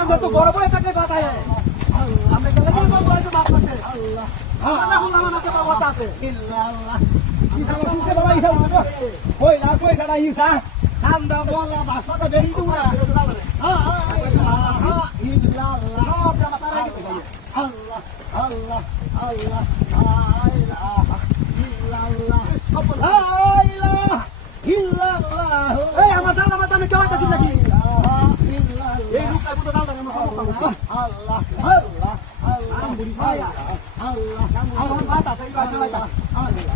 আমরা তো বড় বড় চাকরি পাতায় আমরা গেলে বড় বাপ করতে আল্লাহ আল্লাহ নাকে বাবা আছে ইল্লাল্লাহ ইসা মুকে বলা ইসা কই না কই ছাড়া ইসা ঠান্ডা বলা ভাষাটা দেই দুরা ইল্লাল্লাহ আল্লাহ আল্লাহ আল্লাহ ইল্লাল্লাহ ইল্লাল্লাহ ইল্লাল্লাহ এই আমার দাম কেমন আছিস নাকি এই রূপ আইবো দাও না আল্লাহ আল্লাহ আল্লাহ আল্লাহ আল্লাহ আমার বাতা সেই বাতা আল্লাহ